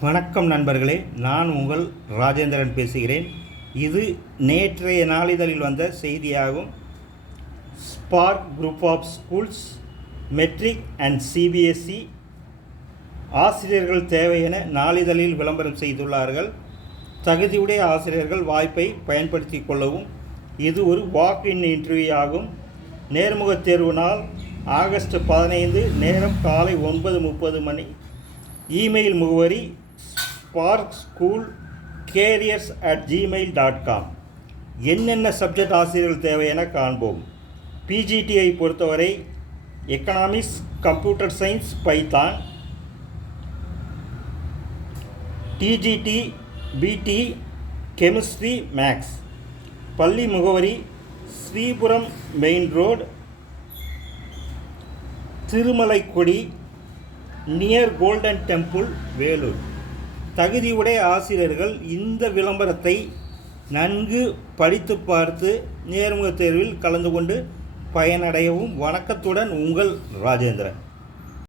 வணக்கம் நண்பர்களே, நான் உங்கள் ராஜேந்திரன் பேசுகிறேன். இது நேற்றைய நாளிதழில் வந்த செய்தியாகும். Spark group of schools matric and CBSE ஆசிரியர்கள் தேவை என நாளிதழில் விளம்பரம் செய்துள்ளார்கள். தகுதியுடைய ஆசிரியர்கள் வாய்ப்பை பயன்படுத்தி கொள்ளவும். இது ஒரு வாக்-இன் இன்டர்வியூ ஆகும். நேர்முகத் தேர்வு நாள் ஆகஸ்ட் 15, நேரம் காலை 9:30 மணி. இமெயில் முகவரி sparkschoolcareers@gmail.com. என்னென்ன சப்ஜெக்ட் ஆசிரியர்கள் தேவை என காண்போம். பிஜிடியை பொறுத்தவரை economics, computer science, Python. TGT, PT, chemistry, maths. பள்ளி முகவரி Sripuram main road, Thirumalaikodi, near golden temple, Vellore. தகுதியுடைய ஆசிரியர்கள் இந்த விளம்பரத்தை நன்கு படித்து பார்த்து நேர்முகத் தேர்வில் கலந்து கொண்டு பயனடையவும். வணக்கத்துடன் உங்கள் ராஜேந்திரன்.